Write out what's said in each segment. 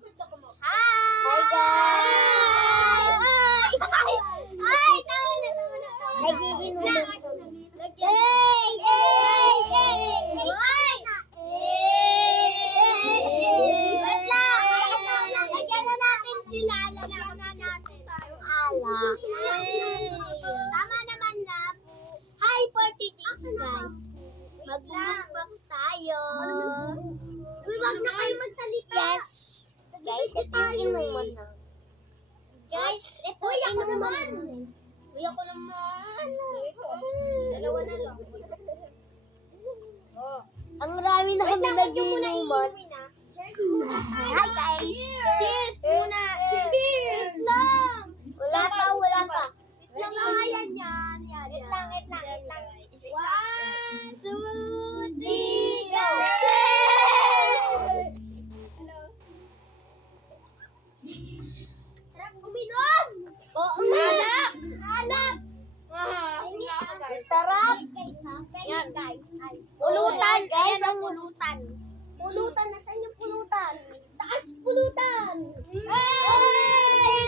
Hi guys! Ay! Tawa na. Nagiginuman ko. Hey! Wait lang! Lagyan na natin sila. Lagyan na natin yung alak. Tama naman na. Hi, 46 guys. Magbubukbak tayo. Uy, wag na kayo magsalita. Yes. Guys, ito yung inuman na. Guys, ito yung inuman. Uy, ako naman. Dalawa na lang. Ang rami na kami nag-inuman. Cheers muna tayo. Hi guys. Cheers muna. Cheers lang. Wala pa. Wait lang. Yan. Wait lang. 1, 2, 3, go. Hello. Sarap uminom. Oo nga. Alak. Sarap. Yan guys. Pulutan. Guys, ang pulutan. Pulutan. Nasaan yung pulutan? Taas pulutan. Hey!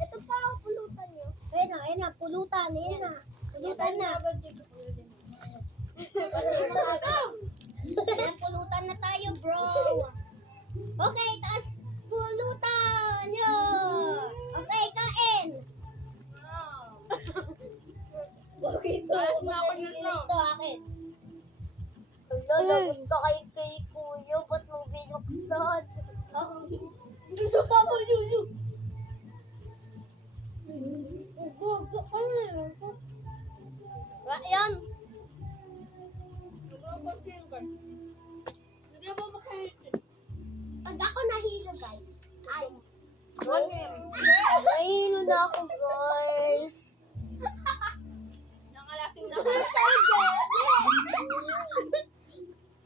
Ito pa ang pulutan nyo. Ayun na. Pulutan. Pulutan na. Pulutan na tayo, bro. Okay, taas pulutan nyo. Okay, kain. Bakit ito? Ito, akin. Lagod ka kay kuya. Ba't mo binuksan? Dito pa mo, Juju. Yan. Pag ako nahilo, guys. Nahilo na ako, guys. Nakalasing na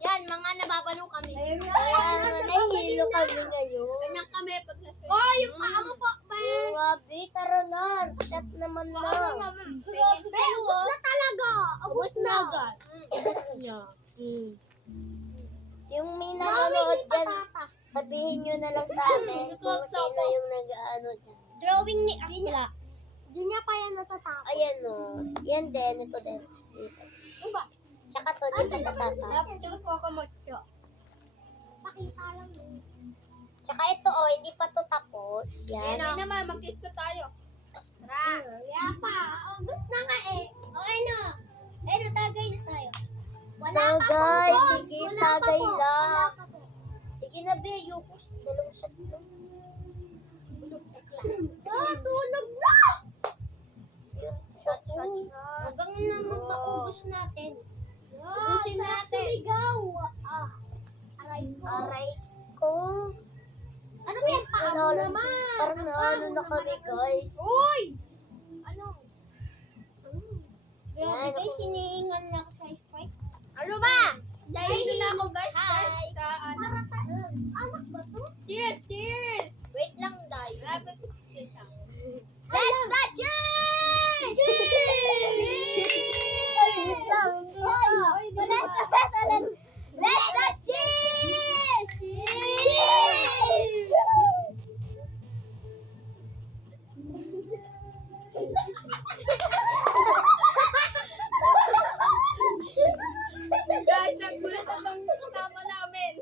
Yan, mga nababalo kami. Nahilo kami ngayon. Ganyan kami pag lasing. Yung paa mo po, grabe, tara na. Shot naman na. Ubus na talaga. Ubus na. Yung may nanonood dyan, sabihin nyo na lang sa amin kung sino yung nag-ano dyan. Drawing ni Akla. Hindi niya pa yan natatapos. Ayan o. Yan din. Ito din. Tsaka to, di sa natatapos. Pakita lang. Tsaka ito o, hindi pa to tapos. Yan. Hindi naman, mag-kiss na tayo. Tara. Kaya pa. Ubus na nga eh. Okay na. Ayun, tagay na tayo. Wala pa po, boss. Sige, tagay lang. Sige na, be. Yukos. Dalawang shot lang. Tulog na! Yun, shot. Hanggang naman maubos natin. Ubusin natin. Sumigaw. Aray ko. Ano ba yung paa mo naman? Parang naano na kami, guys. Uy! Ano? Grabe guys, hinihingal na ako sa Sprite. Ano ba? Dahil na ako guys. Hi. Sa ano? Anak ba to? Cheers! Cheers! Wait lang, guys. Grabe ko siya. Let's the cheers! Let's the cheers! Guys, nagulat ang kasama namin.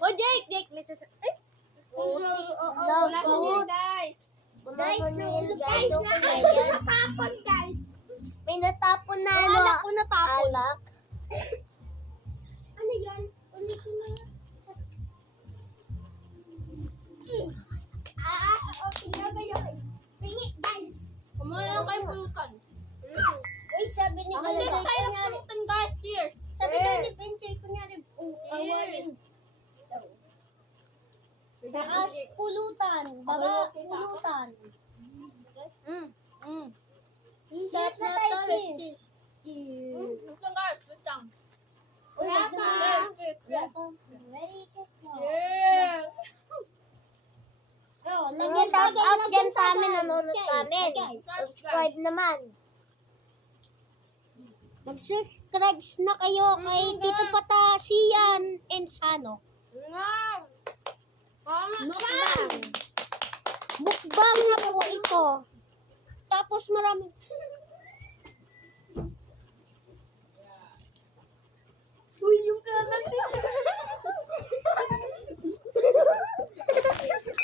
O, Jake, may Ay! Wala sa niya, guys. Guys, nahulog guys. Natapon guys. May natapon na Alak ko natapon. Alak. Ano yan? Ulitin mo yan. Okay na ba yun? Pingit guys. Kumuha lang kayo pulutan. Uy, sabi ni Ang Kuya din Jay, tayo ng kunyari. pulutan, guys. Cheers. Sabi daw ni Benjay, kunyari, awayin. Taas pulutan, baba pulutan. Cheers na tayo, cheers. Cheers. Wait lang, guys. Wait lang. Wala pa. Cheers, Wala cheers. pa. Ready, set, go. Cheers. Oh, shout out dyan sa amin, nanonood sa amin. Subscribe naman. Mag-subscribe na kayo kay Tito Patasian and Sano. Mukbang. Mukbang na po ito. Tapos marami.